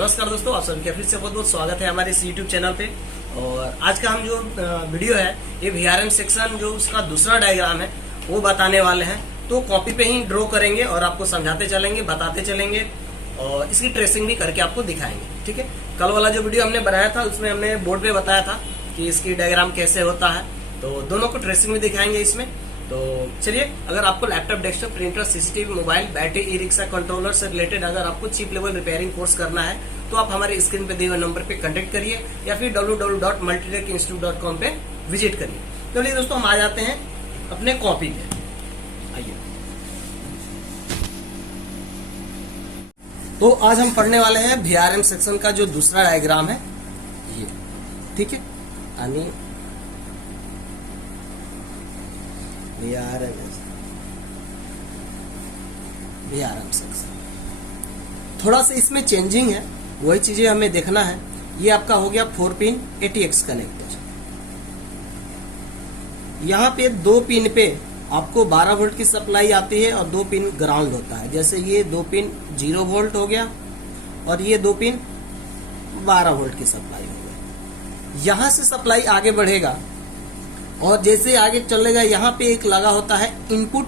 नमस्कार दोस्तों, आप सभी का फिर से बहुत बहुत स्वागत है हमारे इस YouTube चैनल पे। और आज का हम जो वीडियो है ये VRM सेक्शन जो उसका दूसरा डायग्राम है वो बताने वाले हैं। तो कॉपी पे ही ड्रॉ करेंगे और आपको समझाते चलेंगे, बताते चलेंगे और इसकी ट्रेसिंग भी करके आपको दिखाएंगे। ठीक है, कल वाला जो वीडियो हमने बनाया था उसमें हमने बोर्ड पे बताया था कि इसकी डायग्राम कैसे होता है, तो दोनों को ट्रेसिंग भी दिखाएंगे इसमें। तो चलिए, अगर आपको laptop, desktop, printer, CCTV, mobile, battery, e rickshaw, controller से रिलेटेड अगर आपको चीप लेवल रिपेयरिंग कोर्स करना है तो आप हमारे स्क्रीन पे दिए हुए नंबर पे कांटेक्ट करिए या फिर www.multirekinstitute.com पे विजिट करिए। तो चलिए दोस्तों, हम आ जाते हैं अपने कॉपी पे। आइए, तो आज हम पढ़ने वाले हैं VRM सेक्शन का जो दूसरा डायग्राम है ये। ठीक है, यानी VRM सेक्शन थोड़ा सा इसमें चेंजिंग है, वही चीजें हमें देखना है। ये आपका हो गया 4 पिन ATX कनेक्टर। यहाँ पे 2 पिन पे आपको 12 वोल्ट की सप्लाई आती है और 2 पिन ग्राउंड होता है। जैसे ये 2 पिन 0 वोल्ट हो गया और ये 2 पिन 12 वोल्ट की सप्लाई हो गया। यहाँ से सप्लाई आगे बढ़ेगा और जैसे आगे चलेगा यहाँ पे एक लगा होता है इनपुट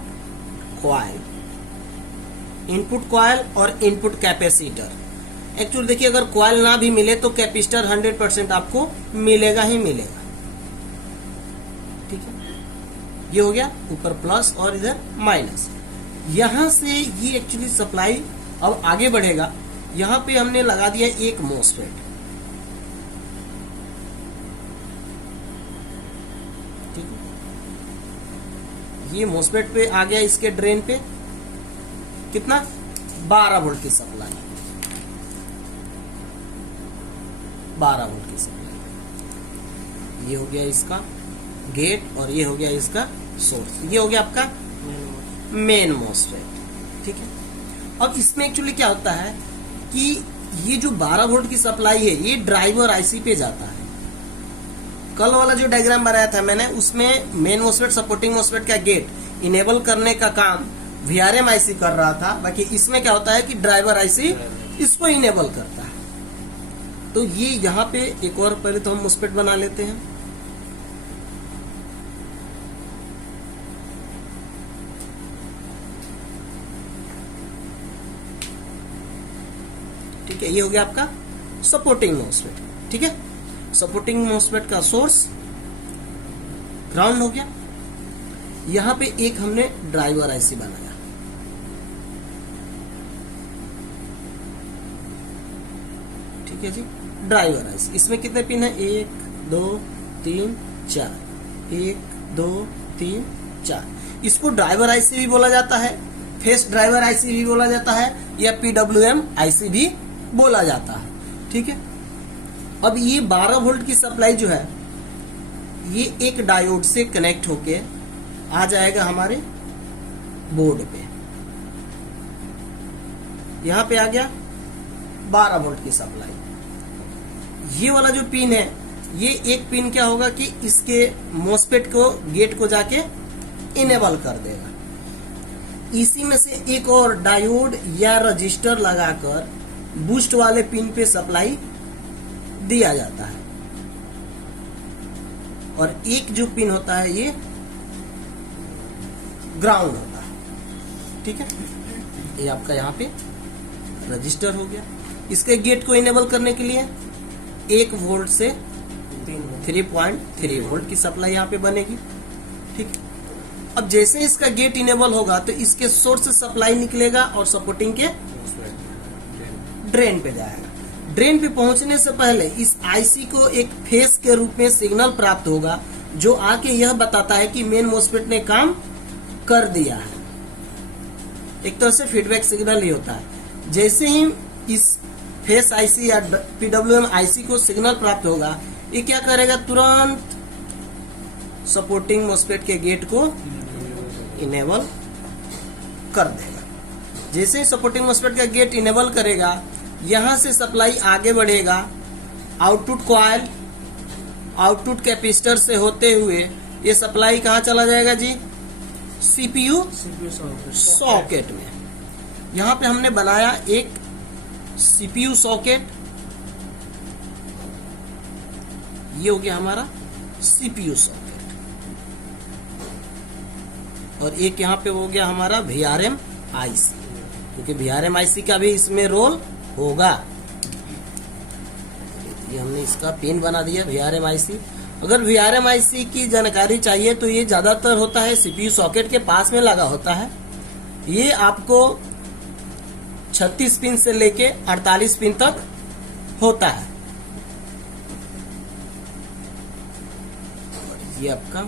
कॉइल और इनपुट कैपेसिटर। एक्चुअली देखिए, अगर कॉइल ना भी मिले तो कैपेसिटर 100% आपको मिलेगा ही मिलेगा। ठीक है, ये हो गया ऊपर प्लस और इधर माइनस। यहां से ये एक्चुअली सप्लाई अब आगे बढ़ेगा। यहां पे हमने लगा दिया एक मोसफेट। ठीक है, ये मोसफेट पे आ गया, इसके ड्रेन पे कितना 12 वोल्ट की सप्लाई, 12 वोल्ट की सप्लाई। ये हो गया इसका गेट और ये हो गया इसका सोर्स। ये हो गया आपका मेन मोसफेट। ठीक है, अब इसमें एक्चुअली क्या होता है कि ये जो 12 वोल्ट की सप्लाई है ये ड्राइवर आईसी पे जाता है। कल वाला जो डायग्राम बनाया था मैंने, उसमें मेन मोसफेट, सपोर्टिंग मोसफेट का गेट इनेबल करने का काम VRM आईसी कर रहा था। बाकी इसमें क्या होता है कि ड्राइवर आईसी इसको इनेबल करता है। तो ये यहाँ पे एक और पहले तो हम मोसफेट बना लेते हैं। ठीक है, ये हो गया आपका सपोर्टिंग मोसफेट। ठीक है, सपोर्टिंग मोसफेट का सोर्स ग्राउंड हो गया। यहां पे एक हमने ड्राइवर आईसी बनाया। ठीक है जी, ड्राइवर आईसी। इसमें कितने पिन है? 1 2 3 4, 1 2 3 4। इसको ड्राइवर आईसी भी बोला जाता है, फेस ड्राइवर आईसी भी बोला जाता है, या PWM आईसी भी बोला जाता है। ठीक है, अब ये 12 वोल्ट की सप्लाई जो है ये एक डायोड से कनेक्ट होके आ जाएगा हमारे बोर्ड पे। यहां पे आ गया 12 वोल्ट की सप्लाई। ये वाला जो पिन है, ये एक पिन क्या होगा कि इसके मोसफेट को, गेट को जाके इनेबल कर देगा। इसी में से एक और डायोड या रजिस्टर लगाकर बूस्ट वाले पिन पे सप्लाई दिया जाता है। और एक जो पिन होता है ये ग्राउंड होता है। ठीक है, ये आपका यहाँ पे रजिस्टर हो गया। इसके गेट को इनेबल करने के लिए 1 वोल्ट से 3.3 वोल्ट की सप्लाई यहाँ पे बनेगी। ठीक, अब जैसे इसका गेट इनेबल होगा तो इसके सोर्स से सप्लाई निकलेगा और सपोर्टिंग के ड्रेन पे जाएगा। ड्रेन पे पहुंचने से पहले इस आईसी को एक फेस के रूप में सिग्नल प्राप्त होगा जो आके यह बताता है कि मेन मोसफेट ने काम कर दिया है। एक तरह से फीडबैक सिग्नल ही होता है। जैसे ही इस फेस आईसी या PWM आईसी को सिग्नल प्राप्त होगा, ये क्या करेगा, तुरंत सपोर्टिंग मोसफेट के गेट को इनेबल कर देगा। जैसे ही सपोर्टिंग मोसफेट का गेट इनेबल करेगा, यहां से सप्लाई आगे बढ़ेगा। आउटपुट कॉइल, आउटपुट कैपेसिटर से होते हुए ये सप्लाई कहां चला जाएगा जी? CPU सॉकेट में। यहाँ पे हमने बनाया एक CPU सॉकेट ये हो गया हमारा सीपीयू सॉकेट, और एक यहाँ पे हो गया हमारा VRM IC, क्योंकि VRM IC का भी इसमें रोल होगा। ये हमने इसका पिन बना दिया VRM IC। अगर VRM IC की जानकारी चाहिए तो ये ज्यादातर होता है CPU सॉकेट के पास में लगा होता है। ये आपको 36 पिन से लेके 48 पिन तक होता है। ये आपका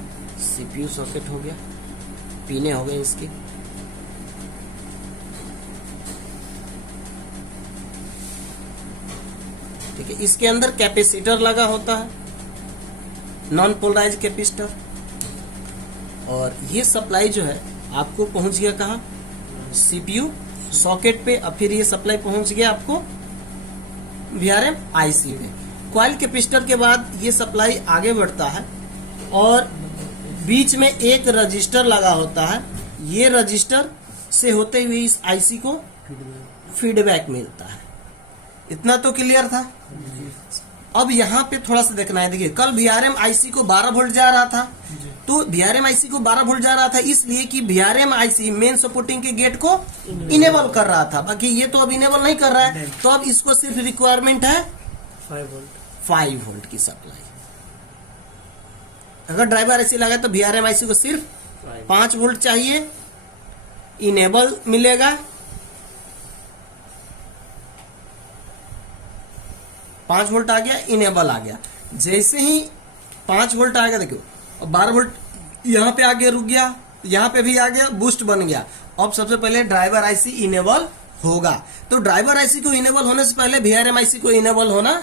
CPU सॉकेट हो गया, पिने हो गए इसकी। ठीक है, इसके अंदर कैपेसिटर लगा होता है, नॉन पोलराइज कैपेसिटर। और ये सप्लाई जो है आपको पहुंच गया कहाँ, CPU सॉकेट पे, और फिर ये सप्लाई पहुंच गया आपको VRM IC पे। कॉइल कैपेसिटर के बाद ये सप्लाई आगे बढ़ता है और बीच में एक रजिस्टर लगा होता है। ये रजिस्टर से होते हुए इस IC को फीडबैक मिलता है। इतना तो क्लियर था। अब यहाँ पे थोड़ा सा देखना है। देखिए, कल VRM IC को 12 वोल्ट जा रहा था, तो VRM IC को 12 वोल्ट जा रहा था इसलिए कि VRM IC मेन सपोर्टिंग के गेट को इनेबल कर रहा था। बाकी ये तो अब इनेबल नहीं कर रहा है, तो अब इसको सिर्फ रिक्वायरमेंट है 5 वोल्ट की सप्लाई। अगर ड्राइवर IC लगा तो VRM IC को सिर्फ 5 वोल्ट चाहिए, इनेबल मिलेगा। 5 वोल्ट आ गया, इनेबल आ गया। जैसे ही 5 वोल्ट आ गया, देखो अब 12 वोल्ट यहाँ पे आगे रुक गया, यहाँ पे भी आ गया, बूस्ट बन गया। अब सबसे पहले ड्राइवर IC इनेबल होगा। तो ड्राइवर IC को इनेबल होने से पहले VRM IC को इनेबल होना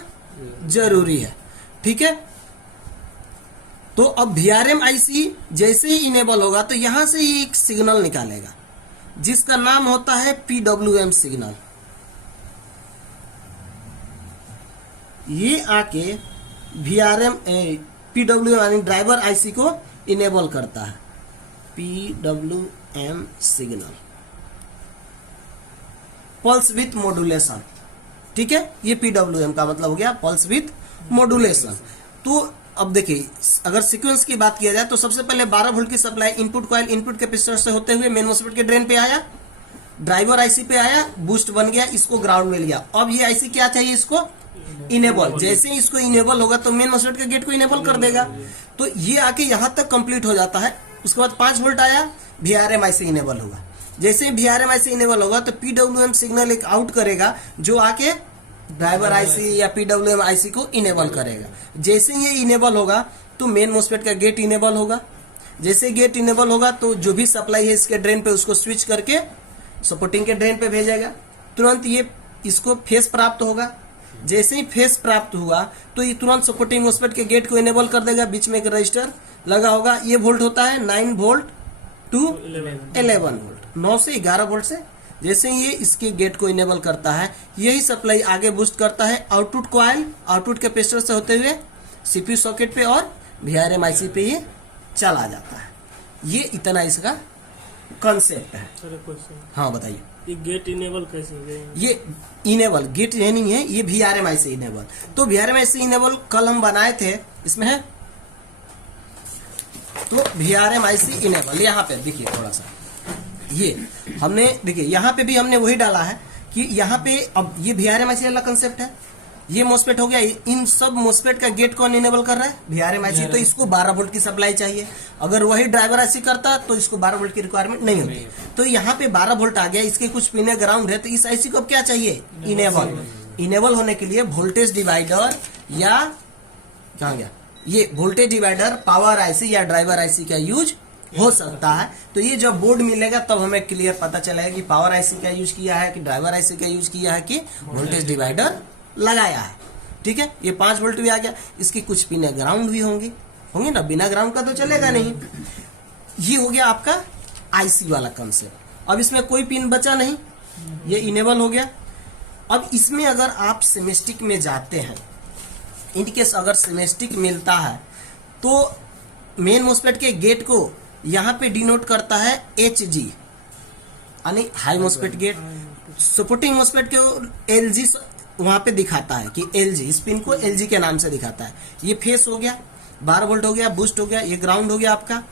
जरूरी है। ठीक है, तो अब VRM IC जैसे ही इनेबल होगा तो यहां से ही एक सिग्नल निकालेगा जिसका नाम होता है PWM सिग्नल। ये आके VRM PWM यानी ड्राइवर IC को इनेबल करता है। PWM signal, pulse with modulation. ठीक है, ये PWM का मतलब हो गया पल्स विथ मॉड्यूलेशन। तो अब देखिए, अगर सीक्वेंस की बात किया जाए तो सबसे पहले 12 वोल्ट की supply input coil input capacitor से होते हुए मेन मॉस्फेट के ड्रेन पे आया, ड्राइवर IC पे आया, बूस्ट बन गया, इसको ग्राउंड मिल गया। अब ये IC क्या चाहिए, इसको इनेबल। जैसे ही इसको इनेबल होगा तो मेन मॉस्फेट के गेट को इनेबल कर देगा। तो ये आके यहां तक कंप्लीट हो जाता है। उसके बाद 5 वोल्ट आया, VRM IC इनेबल होगा। जैसे ही VRM IC इनेबल होगा तो PWM सिग्नल एक आउट करेगा जो आके ड्राइवर IC या PWM IC को इनेबल करेगा। जैसे ये इनेबल होगा तो मेन मॉस्फेट का गेट इनेबल होगा। जैसे गेट इनेबल होगा तो जो भी सप्लाई है इसके ड्रेन पे उसको स्विच करके सपोर्टिंग के ड्रेन पे भेजेगा। तुरंत ये इसको फेस प्राप्त होगा। जैसे ही फेस प्राप्त हुआ तो ये तुरंत सपोर्टिंग मॉस्फेट के गेट को इनेबल कर देगा। बीच में एक रजिस्टर लगा होगा। ये वोल्ट होता है 9 वोल्ट टू 11 वोल्ट, 9 से 11 वोल्ट से। जैसे ही ये इसके गेट को इनेबल करता है, यही सप्लाई आगे बूस्ट करता है आउटपुट कॉइल, आउटपुट कैपेसिटर से होते हुए CPU सॉकेट पे और VRM IC पे ये चला जाता है। ये इतना इसका कॉन्सेप्ट है। हाँ बताइए, ये गेट इनेबल कैसे हो गया? ये इनेबल गेट ये नहीं है, ये VRM IC इनेबल। तो VRM IC इनेबल कल हम बनाए थे, इसमें है तो VRM IC इनेबल। यहाँ पे देखिए थोड़ा सा, ये हमने देखिए यहाँ पे भी हमने वही डाला है कि यहाँ पे अब ये VRM IC वाला कंसेप्ट है। ये मॉस्फेट हो गया, इन सब मॉस्फेट का गेट कौन इनेबल कर रहा है, VRM IC। तो इसको 12 वोल्ट की सप्लाई चाहिए। अगर वही ड्राइवर IC करता तो इसको 12 वोल्ट की रिक्वायरमेंट नहीं होती। तो यहाँ पे 12 वोल्ट आ गया, इसके कुछ पिने ग्राउंड है, तो इस IC को अब क्या चाहिए, इनेबल। इनेबल होने के लिए वोल्टेज डिवाइडर या कहाँ गया, ये वोल्टेज डिवाइडर, पावर IC या ड्राइवर IC का यूज हो सकता है। तो ये जब बोर्ड मिलेगा तब हमें क्लियर पता चलेगा कि पावर IC का यूज किया है कि ड्राइवर IC का यूज किया है कि वोल्टेज डिवाइडर लगाया है। ठीक है, ये 5 वोल्ट भी आ गया। इसकी कुछ पिने ग्राउंड भी होंगे ना, बिना ग्राउंड का तो चलेगा नहीं। ये हो गया आपका IC वाला कंसेप्ट। अब इसमें कोई पिन बचा नहीं, ये इनेबल हो गया। अब इसमें अगर आप सेमेस्टिक में जाते हैं, इनकेस अगर सेमेस्टिक मिलता है तो मेन मॉस्फेट के गेट को यहाँ पे डिनोट करता है HG यानी high MOSFET gate. Supporting MOSFET के LG वहां पे दिखाता है कि LG, इस पिन को LG के नाम से दिखाता है। ये फेस हो गया, 12 वोल्ट हो गया, बूस्ट हो गया, ये ग्राउंड हो गया आपका,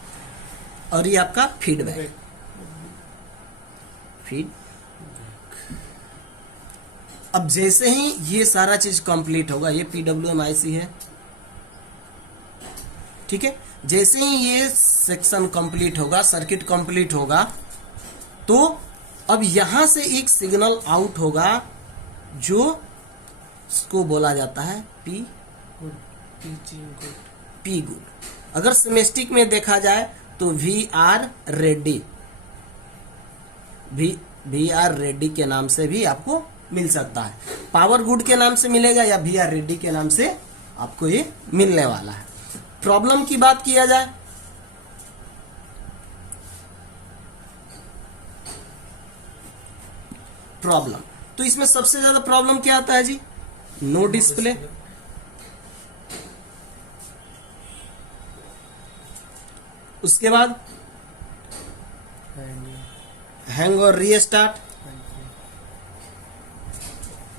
और ये आपका फीडबैक। फीड अब जैसे ही ये सारा चीज कंप्लीट होगा, ये PWM-IC है, ठीक है। जैसे ही ये सेक्शन कंप्लीट होगा, सर्किट कंप्लीट होगा, तो अब यहां से एक सिग्नल आउट होगा जो इसको बोला जाता है P गुड। अगर सिमेस्टिक में देखा जाए तो VR रेडी, VR रेडी के नाम से भी आपको मिल सकता है। पावर गुड के नाम से मिलेगा या VR रेडी के नाम से आपको ये मिलने वाला है। प्रॉब्लम की बात किया जाए, प्रॉब्लम तो इसमें सबसे ज्यादा प्रॉब्लम क्या आता है जी? नो डिस्प्ले, उसके बाद हैंग और रीस्टार्ट,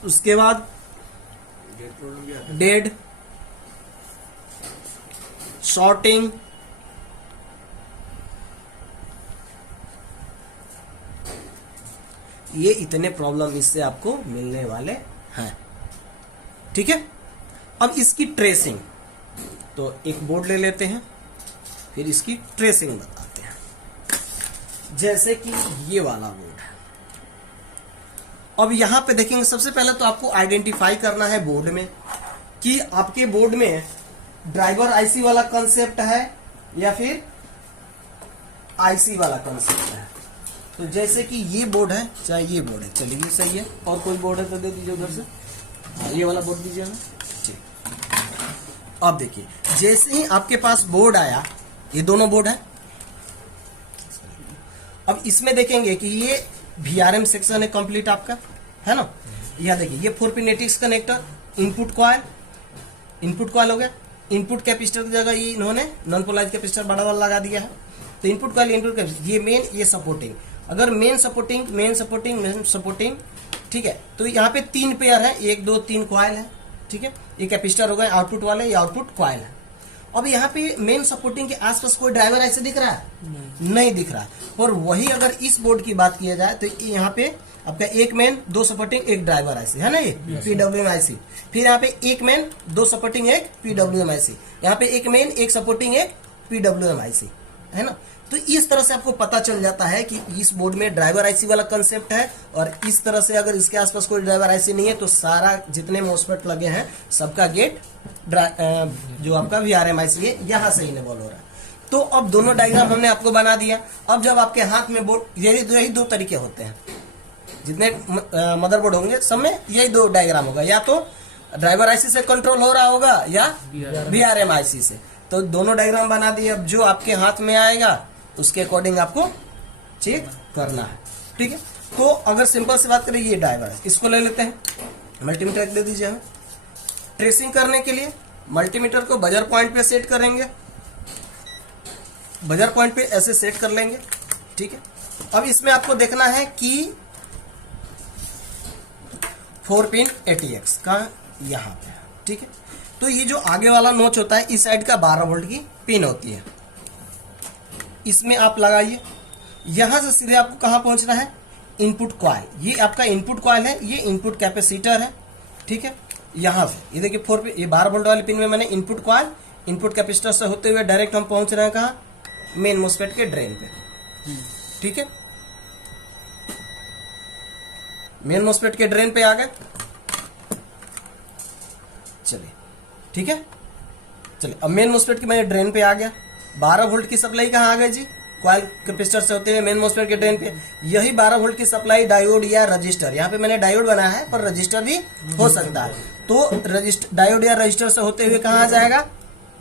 उसके बाद डेड, शॉर्टिंग, ये इतने प्रॉब्लम इससे आपको मिलने वाले हैं, ठीक है। अब इसकी ट्रेसिंग, तो एक बोर्ड ले लेते हैं, फिर इसकी ट्रेसिंग बताते हैं। जैसे कि ये वाला बोर्ड है, अब यहां पे देखेंगे, सबसे पहले तो आपको आइडेंटिफाई करना है बोर्ड में कि आपके बोर्ड में ड्राइवर आईसी वाला कंसेप्ट है या फिर आईसी वाला कंसेप्ट है। तो जैसे कि ये बोर्ड है, चाहे ये बोर्ड है, चलिए ये सही है, और कोई बोर्ड है तो दे दीजिए उधर से। हाँ, ये वाला बोर्ड दीजिए हमें, ठीक। अब देखिए, जैसे ही आपके पास बोर्ड आया, ये दोनों बोर्ड है। अब इसमें देखेंगे कि ये VRM सेक्शन है कंप्लीट आपका, है ना। यह देखिए, ये 4 pin ATX connector, input coil हो गया। इनपुट कैपेसिटर की जगह ये इन्होंने नॉन पोलराइज्ड कैपेसिटर बड़ा वाला लगा दिया है। तो इनपुट कॉइल, इनपुट कैपेसिटर, ये मेन, ये सपोर्टिंग। अगर मेन सपोर्टिंग, ठीक है, तो यहाँ पे 3 पेयर है, 1 2 3 कॉइल है, ठीक है। ये कैपेसिटर हो गए आउटपुट वाले, ये आउटपुट कॉइल है। अब यहाँ पे मेन सपोर्टिंग के आसपास कोई ड्राइवर ऐसे दिख रहा है? नहीं दिख रहा है। और वही अगर इस बोर्ड की बात किया जाए तो यहाँ पे आपका एक मेन, 2 सपोर्टिंग, 1 ड्राइवर आईसी है ना, ये PWM-IC। फिर यहाँ पे एक मेन, 2 सपोर्टिंग, 1 PWM-IC। यहाँ पे एक मेन, 1 सपोर्टिंग, 1 PWM-IC, है ना। तो इस तरह से आपको पता चल जाता है कि इस बोर्ड में ड्राइवर आईसी वाला कंसेप्ट है। और इस तरह से अगर इसके आसपास कोई ड्राइवर आईसी नहीं है तो सारा जितने मोस्फेट लगे हैं सबका गेट जो आपका VRM-IC है यहाँ से इनेबल हो रहा है। तो अब दोनों डायग्राम हमने आपको बना दिया। अब जब आपके हाथ में बोर्ड, यही 2 तरीके होते हैं, जितने मदरबोर्ड होंगे सब में यही 2 डायग्राम होगा, या तो ड्राइवर आईसी से कंट्रोल हो रहा होगा या VRM-IC से। तो दोनों डायग्राम बना दिए। अब जो आपके हाथ में आएगा उसके अकॉर्डिंग आपको चेक करना है, ठीक है। तो अगर सिंपल से बात करें, ये ड्राइवर है, इसको ले लेते हैं, मल्टीमीटर दे दीजिए हमें। ट्रेसिंग करने के लिए मल्टीमीटर को बजर पॉइंट पे सेट करेंगे, बजर पॉइंट पे ऐसे सेट कर लेंगे, ठीक है। अब इसमें आपको देखना है कि 4 पिन ATX का यहाँ पे, ठीक है। तो ये जो आगे वाला नोच होता है, इस साइड का 12 वोल्ट की पिन होती है, इसमें आप लगाइए। यहां से सीधे आपको कहां पहुंचना है? इनपुट कॉइल, ये आपका इनपुट कॉइल है, ये इनपुट कैपेसिटर है, ठीक है। यहां से ये देखिए 4 पिन, ये 12 वोल्ट वाली पिन में मैंने इनपुट कॉइल, इनपुट कैपेसिटर से होते हुए डायरेक्ट हम पहुंच रहे हैं कहां? मेन मोस्फेट के ड्रेन पे, ठीक है। मेन मोस्फेट के ड्रेन पे आ गए, चलिए, ठीक है। चलिए, अब मेन मोस्फेट के मैंने ड्रेन पे आ गया। 12 वोल्ट की सप्लाई कहाँ आ गई जी? कॉइल कैपेसिटर से होते हुए मेन मोस्फेट के ड्रेन पे। यही 12 वोल्ट की सप्लाई डायोड या रजिस्टर, यहाँ पे मैंने डायोड बनाया है पर रजिस्टर भी हो सकता है। तो डायोड या रजिस्टर से होते हुए कहाँ आ जाएगा?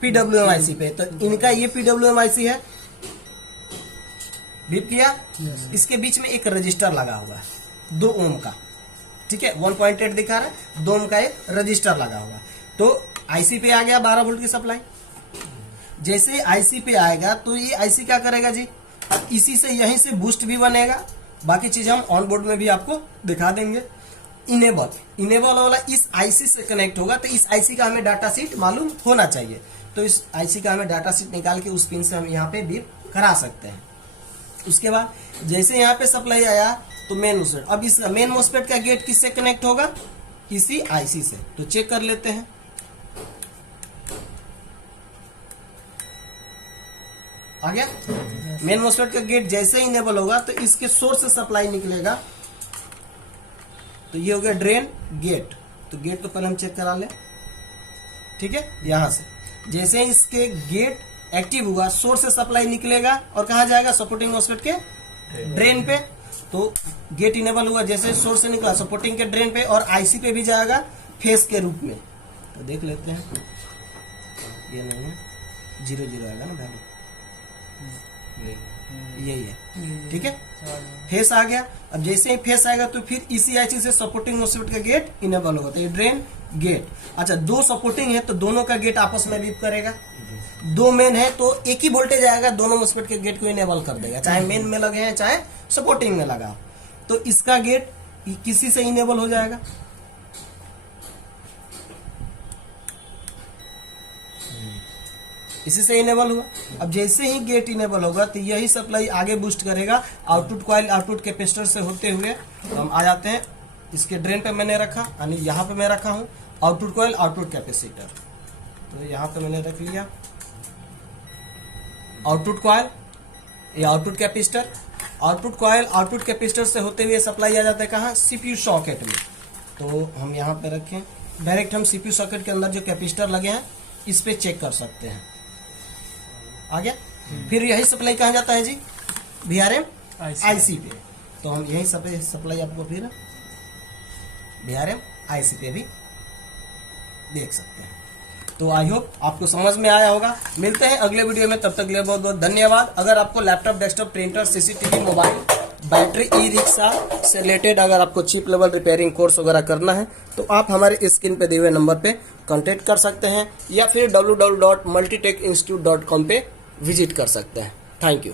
PWM-IC पे। तो इनका ये PWM-IC है, बीप किया। इसके बीच में एक रजिस्टर लगा हुआ है 2 ओम का, ठीक है, 1.8 दिखा रहा है, 2 ओम का एक रजिस्टर लगा हुआ है। तो आईसी पे आ गया 12 वोल्ट की सप्लाई। जैसे आईसी पे आएगा तो ये आईसी क्या करेगा जी? अब इसी से यहीं से बूस्ट भी बनेगा, बाकी चीज हम ऑन बोर्ड में भी आपको दिखा देंगे। इनेबल वाला इस आईसी से कनेक्ट होगा, तो इस आईसी का हमें डाटा शीट मालूम होना चाहिए। तो इस आईसी का हमें डाटा शीट निकाल के उस पिन से हम यहाँ पे बीप करा सकते हैं। उसके बाद जैसे यहाँ पे सप्लाई आया तो मेन मोस्फेट, अब इस मेन मोस्फेट का गेट किससे कनेक्ट होगा, इसी आईसी से। तो चेक कर लेते हैं। आ गया मेन मोस्फेट का गेट जैसे ही इनेबल होगा तो इसके सोर्स से सप्लाई निकलेगा। तो ये हो गया ड्रेन गेट। तो गेट तो पहले हम चेक करा लें, ठीक है। यहां से जैसे ही इसके गेट एक्टिव हुआ, सोर्स से सप्लाई निकलेगा और कहा जाएगा, सपोर्टिंग मोस्फेट के ड्रेन पे। तो गेट इनेबल हुआ, जैसे सोर्स से निकला सपोर्टिंग के ड्रेन पे और आईसी पे भी जाएगा फेस के रूप में। तो देख लेते हैं, ये नहीं है, 0 आएगा ना वैल्यू, यही है, ठीक है। फेस आ गया। अब जैसे ही फेस आएगा तो फिर इसी आईसी से सपोर्टिंग मोस्फेट का गेट इनेबल होगा। तो ये ड्रेन गेट। अच्छा, दो सपोर्टिंग है तो दोनों का गेट आपस में बीप करेगा। दो मेन है तो एक ही वोल्टेज आएगा, दोनों मोस्फेट के गेट को इनेबल कर देगा, चाहे मेन में लगे हैं चाहे सपोर्टिंग में लगा। तो इसका गेट किसी से इनेबल हो जाएगा, इसी से इनेबल हुआ। अब जैसे ही गेट इनेबल होगा तो यही सप्लाई आगे बूस्ट करेगा आउटपुट कॉइल, आउटपुट कैपेसिटर से होते हुए। तो हम आ जाते हैं, इसके ड्रेन पे मैंने रखा, यानी यहाँ पे मैं रखा हूँ आउटपुट कॉइल, आउटपुट कैपेसिटर। तो यहाँ पे मैंने रख लिया आउटपुट कॉइल, ये output capacitor. Output coil, output capacitor से होते हुए सप्लाई आ जाता है कहाँ, सीपीयू सॉकेट में। तो हम यहाँ पे रखें, डायरेक्ट हम सीपीयू सॉकेट के अंदर जो कैपेसिटर लगे हैं इस पे चेक कर सकते हैं। आ गया। फिर यही सप्लाई कहाँ जाता है जी, VRM आईसी पे। तो हम यही सप्लाई आपको फिर VRM आईसी पे भी देख सकते हैं। तो आई होप आपको समझ में आया होगा। मिलते हैं अगले वीडियो में, तब तक के लिए बहुत बहुत धन्यवाद। अगर आपको laptop, desktop, printer, CCTV, mobile, battery, e rickshaw से रिलेटेड अगर आपको चिप लेवल रिपेयरिंग कोर्स वगैरह करना है तो आप हमारे स्क्रीन पे दिए हुए नंबर पे कांटेक्ट कर सकते हैं या फिर www.multitecinstitute.com पे विजिट कर सकते हैं। Thank you.